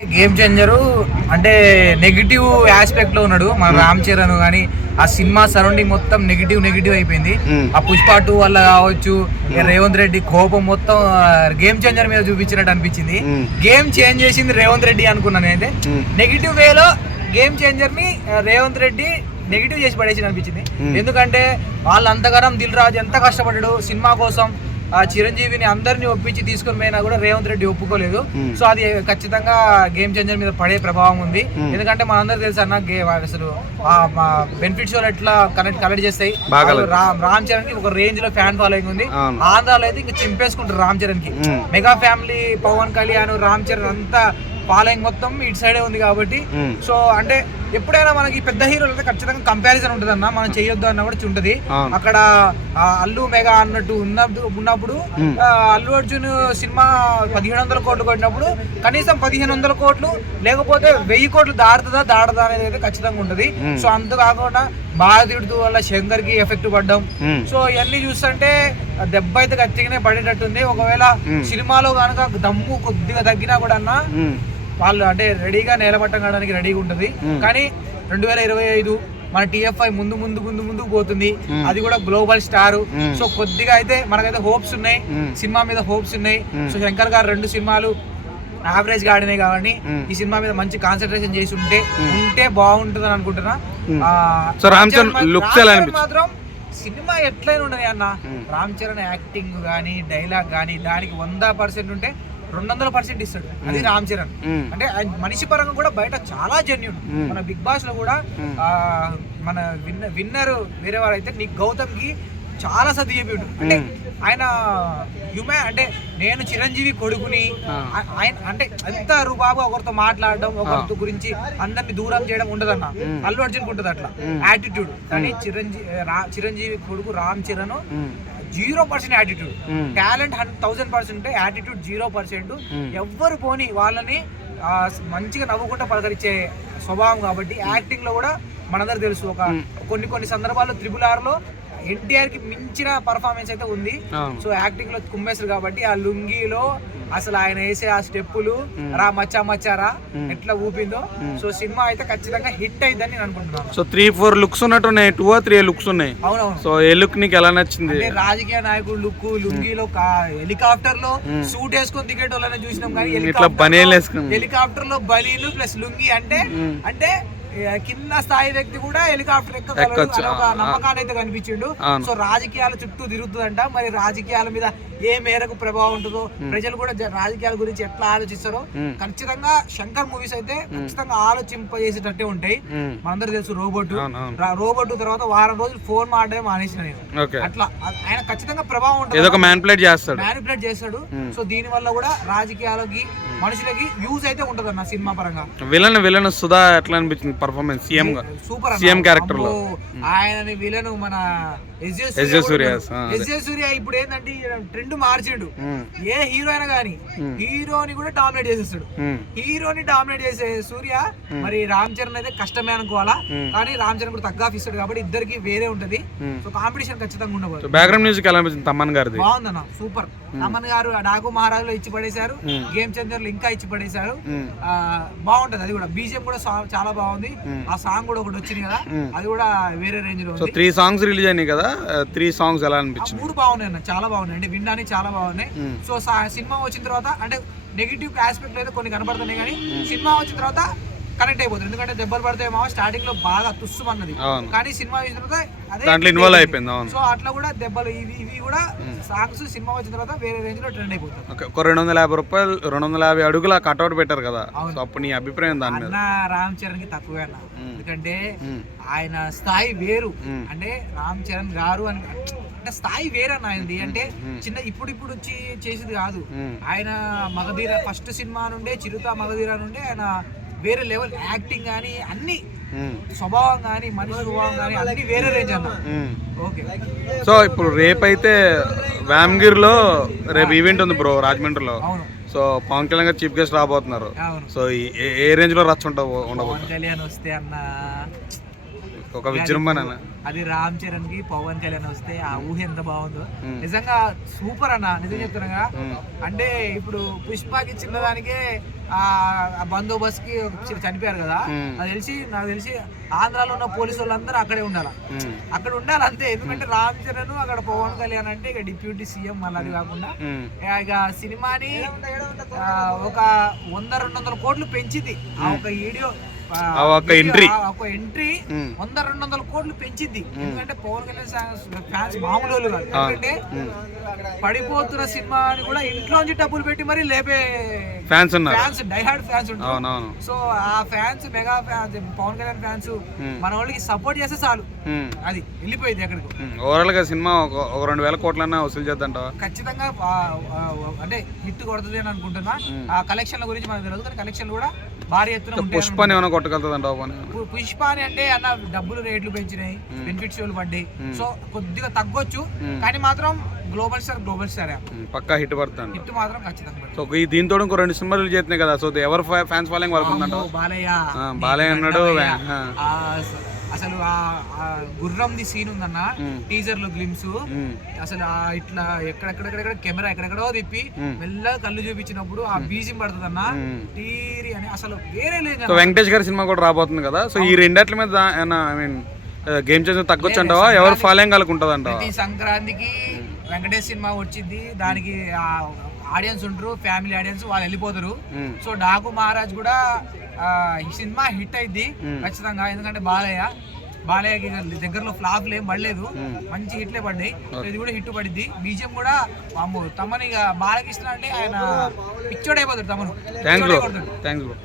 Game changer అంటే negative aspect లో ఉన్నాడు మన రామ్ చరణ్ గానీ ఆ సినిమా సరౌండింగ్ మొత్తం నెగిటివ్ అయిపోయింది. ఆ పుష్ప 2 వల్ల కావచ్చు, రేవంత్ రెడ్డి కోపం మొత్తం గేమ్ చేంజర్ మీద చూపించినట్టు అనిపించింది. గేమ్ చేంజ్ చేసింది రేవంత్ రెడ్డి అనుకున్నాను అయితే. నెగిటివ్ వేలో గేమ్ చేంజర్ ని రేవంత్ రెడ్డి నెగిటివ్ చేసి పడేసి అనిపించింది. ఎందుకంటే వాళ్ళు అంతగానం దిల్ రాజు ఎంత కష్టపడ్డాడు సినిమా కోసం, ఆ చిరంజీవిని అందరినీ ఒప్పించి తీసుకొని పోయినా కూడా రేవంత్ రెడ్డి ఒప్పుకోలేదు. సో అది ఖచ్చితంగా గేమ్ చేంజర్ మీద పడే ప్రభావం ఉంది. ఎందుకంటే మనందరూ తెలుసు అన్న అసలు బెనిఫిట్స్ ఎట్లా కలెక్ట్ చేస్తాయి. రామ్ చరణ్ కి ఒక రేంజ్ లో ఫ్యాన్ ఫాలోయింగ్ ఉంది. ఆంధ్రాలో అయితే ఇంకా చింపేసుకుంటారు రామ్ చరణ్ కి. మెగా ఫ్యామిలీ పవన్ కళ్యాణ్ రామ్ చరణ్ అంతా ఫాలోయింగ్ మొత్తం ఇటు సైడే ఉంది కాబట్టి. సో అంటే ఎప్పుడైనా మనకి పెద్ద హీరోలు అయితే ఖచ్చితంగా కంపారిజన్ ఉంటుంది అన్న, మనం చేయొద్దు అన్న కూడా ఉంటది. అక్కడ అల్లు మెగా అన్నట్టు ఉన్నప్పుడు అల్లు అర్జున్ సినిమా 1700 కోట్లు కొట్టినప్పుడు కనీసం 1500 కోట్లు లేకపోతే 1000 కోట్లు దాడదా అనేది అయితే ఖచ్చితంగా ఉంటది. సో అంత కాకుండా బాధితుడు వల్ల శంకర్ కి ఎఫెక్ట్ పడ్డం, సో ఇవన్నీ చూస్తుంటే దెబ్బ అయితే ఖచ్చితంగానే పడేటట్టుంది. ఒకవేళ సినిమాలో కనుక దమ్ము కొద్దిగా తగ్గినా కూడా అన్న వాళ్ళు అంటే రెడీగా నేలపట్టడానికి రెడీగా ఉంటది. కానీ 2025 మన TFI ముందు పోతుంది. అది కూడా గ్లోబల్ స్టార్. సో కొద్దిగా అయితే మనకైతే హోప్స్ ఉన్నాయి, సినిమా మీద హోప్స్ ఉన్నాయి. సో శంకర్ గారు 2 సినిమాలు యావరేజ్ గా ఆడినాయి కాబట్టి ఈ సినిమా మీద మంచి కాన్సన్ట్రేషన్ చేసి ఉంటే బాగుంటుంది అని అనుకుంటున్నా. మాత్రం సినిమా ఎట్లయినా ఉండదు అన్న, రామ్ చరణ్ యాక్టింగ్ గానీ డైలాగ్ గానీ దానికి 100% ఉంటే 200% ఇస్తాడు. అది రామ్ చరణ్ అంటే మనిషి పరంగా కూడా బయట చాలా జెన్యూన్. మన బిగ్ బాస్ లో కూడా మన విన్నర్ వేరే వారు అయితే నీకు గౌతమ్ కి చాలా సర్ది చెప్పి ఉంటుంది. అంటే ఆయన అంటే నేను చిరంజీవి కొడుకుని ఆయన అంటే ఎంత రూబాబు ఒకరితో మాట్లాడడం, ఒకరితో గురించి అందరిని దూరం చేయడం ఉండదన్న. అల్లు అర్జున్ ఉంటుంది అట్లా యాటిట్యూడ్. కానీ చిరంజీవి కొడుకు Ram Charan 0% attitude. Talent 1000% attitude 0%. ఎవ్వరు పోని వాళ్ళని మంచిగా నవ్వుకుంటా పలకరించే స్వభావం కాబట్టి యాక్టింగ్ లో కూడా మనందరూ తెలుసు. ఒక కొన్ని సందర్భాల్లో RRR లో NTR కి మించిన పర్ఫార్మెన్స్ అయితే ఉంది. సో యాక్టింగ్ లో కుమ్మేశారు కాబట్టి ఆ లుంగిలో అసలు ఆయన వేసే ఆ స్టెప్పులు రా మచ్చారా ఎట్లా ఊపిందో. సో సినిమా అయితే ఖచ్చితంగా హిట్ అయిందని నేను అనుకుంటున్నాను. సో 3-4 లుక్స్ ఉన్నట్టున్నాయి, 2 or 3 లుక్స్ ఉన్నాయి. అవునవును. సో ఏ లుక్ నీకు ఎలా నచ్చింది? రాజకీయ నాయకుడు లుక్, లుంగిలో హెలికాప్టర్ లో సూట్ వేసుకొని దిగేట వాళ్ళని చూసినాం కానీ హెలికాప్టర్ లో బలీలు ప్లస్ లుంగి అంటే కింద స్థాయి వ్యక్తి కూడా హెలికాప్టర్ ఎక్కగలడు ఒక నమ్మకాన్ని అయితే కనిపించిండు. సో రాజకీయాల చుట్టూ తిరుగుతుందంట. మరి రాజకీయాల మీద ఏ మేరకు ప్రభావం ఉంటుందో, ప్రజలు కూడా రాజకీయాల గురించి ఎట్లా ఆలోచిస్తారో ఖచ్చితంగా శంకర్ మూవీస్ అయితే ఖచ్చితంగా ఆలోచింపజేసేటట్టే ఉంటాయి. మనందరూ తెలుసు రోబోట్ తర్వాత వారం రోజులు ఫోన్ మాట్లాడే మానేసిన నేను. అట్లా ఆయన ఖచ్చితంగా ప్రభావం ఉంటుంది, మ్యానిపులేట్ చేస్తాడు. సో దీని వల్ల కూడా రాజకీయాలకి మనుషులకి యూజ్ అయితే ఉంటది అన్న సినిమా పరంగా. విలన్ సుధా ఎట్లా అనిపించింది పర్ఫార్మెన్స్? సూపర్ సీఎం క్యారెక్టర్ లో ఆయన విలన్ మన సూర్య ఇప్పుడు ఏంటంటే ట్రెండ్ మార్చిండు. ఏ హీరో అయినా గానీ హీరోని కూడా డామినేట్ చేసేస్తాడు. హీరోని డామినేట్ చేసే సూర్య మరి రామ్ చరణ్ అయితే కష్టమే అనుకోవాలా. కానీ రామ్ చరణ్ కూడా తగ్గ ఇస్తాడు కాబట్టి ఇద్దరికి వేరే ఉంటది. సో కాంపిటీషన్ ఖచ్చితంగా ఉండబోదు. బ్యాక్గ్రౌండ్ మ్యూజిక్ ఎలా అనిపించింది? తమన్ గారిది బాగుందన్న, సూపర్. తమన్ గారు డాకు మహారాజ్ లో ఇచ్చి పడేశారు, గేమ్ చేంజర్ లో ఇంకా ఇచ్చి పడేశారు. బాగుంటది. అది కూడా బీజిఎం కూడా చాలా బాగుంది. ఆ సాంగ్ కూడా ఒకటి వచ్చింది కదా, అది కూడా వేరే రేంజ్ లో. 3 songs రిలీజ్ అయినాయి కదా, 3 songs ఎలా అనిపించింది? 3 బాగున్నాయి అన్న, చాలా బాగున్నాయి. అంటే వినడానికి చాలా బాగున్నాయి. సో సినిమా వచ్చిన తర్వాత అంటే నెగిటివ్ ఆస్పెక్ట్ అయితే కొన్ని కనపడుతున్నాయి కానీ సినిమా వచ్చిన తర్వాత కనెక్ట్ అయిపోతుంది. ఎందుకంటే దెబ్బలు పడితేమో స్టార్టింగ్ లో బాగా తుస్సుమన్నది, కానీ సినిమా వచ్చిన తర్వాత అదే ఇన్వాల్వ్ అయిపోయింది. సో అట్లా కూడా దెబ్బలు ఇవి కూడా సాంగ్స్ సినిమా వచ్చిన తర్వాత వేరే రేంజ్ లో ట్రెండ్ అయిపోతుంది. ఒక 250 రూపాయలు 250 అడుగుల కట్అవుట్ పెట్టారు కదా, అప్పుడు నీ అభిప్రాయం దాని మీద? రామ్ చరణ్ కి తక్కువే అన్న, ఎందుకంటే ఆయన స్థాయి వేరు. అంటే రామ్ చరణ్ గారు అని అంటే స్థాయి వేరన్న ఆయనది. అంటే చిన్న ఇప్పుడు వచ్చి చేసేది కాదు. ఆయన మగధీర ఫస్ట్ సినిమా నుండే, చిరుత మగధీర నుండే ఆయన వేరే లెవెల్. యాక్టింగ్ కానీ అన్ని స్వభావం కానీ మనిషి స్వభావం కానీ అన్ని వేరే రేంజ్ అన్న. ఓకే. సో ఇప్పుడు రేపైతే వ్యామ్గిర్లో రేపు ఈవెంట్ ఉంది బ్రో, రాజమండ్రిలో. సో పవన్ కళ్యాణ్ గారు చీఫ్ గెస్ట్ రాబోతున్నారు. సో ఏ రేంజ్ లో రచ్చ ఉండబోతుంది? పవన్ కళ్యాణ్ వస్తే అన్న ఒక విజృంభణ. అది రామ్ చరణ్ కి పవన్ కళ్యాణ్ వస్తే ఆ ఊహ ఎంత బాగుందో నిజంగా సూపర్ అన్న, నిజం చెప్తున్నా. అంటే ఇప్పుడు పుష్పకి చిన్నదానికే ఆ బందోబస్తు కి చనిపోయారు కదా, నాకు తెలిసి ఆంధ్రాలో ఉన్న పోలీసు వాళ్ళందరూ అక్కడే ఉండాలి, అక్కడ ఉండాలి అంతే. ఎందుకంటే రామ్ చరణ్ అక్కడ పవన్ కళ్యాణ్ అంటే ఇక డిప్యూటీ సీఎం, మళ్ళీ అది కాకుండా ఇక సినిమాని ఒక 100-200 కోట్లు పెంచింది ఆ ఒక వీడియో, ఒక ఎంట్రీ 100-200 కోట్లు పెంచింది. ఎందుకంటే పవన్ కళ్యాణ్ ఫ్యాన్స్ మామూలు వాళ్ళు కాదు. ఎందుకంటే పడిపోతున్న సినిమాని కూడా ఇంట్లోంచి డబ్బులు పెట్టి మరి లేపే ఫ్యాన్స్ డైహార్డ్ ఫ్యాన్స్ ఉంటారు. సో ఆ fans, mega fans, Pawan Kalyan fans మన వాళ్ళకి సపోర్ట్ చేస్తే చాలు, అది వెళ్ళిపోయింది ఎక్కడికి. ఓవరాల్ గా సినిమా ఒక 2,000 కోట్లన్నా వసూలు చేద్దాం ఖచ్చితంగా. అంటే హిట్ కొడుతుంది అని అనుకుంటున్నా. ఆ కలెక్షన్ల గురించి మనకు తెలియదు, కానీ కలెక్షన్ కూడా భారీ ఎత్తున పుష్పని ఏమైనా కొట్టగలుగుతుందంట. పుష్ప అని అంటే అన్న డబ్బులు రేట్లు పెంచినాయి, బెనిఫిట్స్ పడ్డాయి, సో కొద్దిగా తగ్గొచ్చు, కానీ మాత్రం గ్లోబల్ స్టార్ పక్కా హిట్ పడుతుంది, హిట్ మాత్రం ఖచ్చితంగా. సో ఈ దీంతో ఇంకో 2 సినిమాలు చేస్తున్నాయి కదా, సో ఎవరు ఫ్యాన్స్ ఫాలోయింగ్ వరకు ఉందంట. బాలయ్య అన్నాడు. అసలు ఆ గుర్రంది సీన్ ఉందన్న టీజర్ లో గ్లిమ్స్, అసలు ఇట్లా ఎక్కడెక్కడ కెమెరా ఎక్కడెక్కడో తిప్పి మెల్లగా కళ్ళు చూపించినప్పుడు ఆ బీజిం పడుతుంది అన్న, టీరి అని అసలు వేరే లేదు. సో వెంకటేష్ గారి సినిమా కూడా రాబోతుంది కదా, సో ఈ రెండిట్ల మీద ఐ మీన్ గేమ్ చేంజ్ తగ్గొచ్చు అంటావా, ఎవరు ఫాలోయింగ్ వాళ్ళకి ఉంటుంది అంట. ప్రతి సంక్రాంతికి వెంకటేష్ సినిమా వచ్చింది, దానికి ఆడియన్స్ ఉంటారు, ఫ్యామిలీ ఆడియన్స్, వాళ్ళు వెళ్ళిపోతారు. సో డాకు మహారాజ్ కూడా ఈ సినిమా హిట్ అయింది ఖచ్చితంగా, ఎందుకంటే బాలయ్యకి దగ్గరలో ఫ్లాప్లు ఏం పడలేదు, మంచి హిట్లే పడ్డాయి. ఇది కూడా హిట్ పడింది. బీజిఎం కూడా తమని బాలకృష్ణ అంటే ఆయన పిచ్చోడైపోతాడు, తమను. Thanks bro.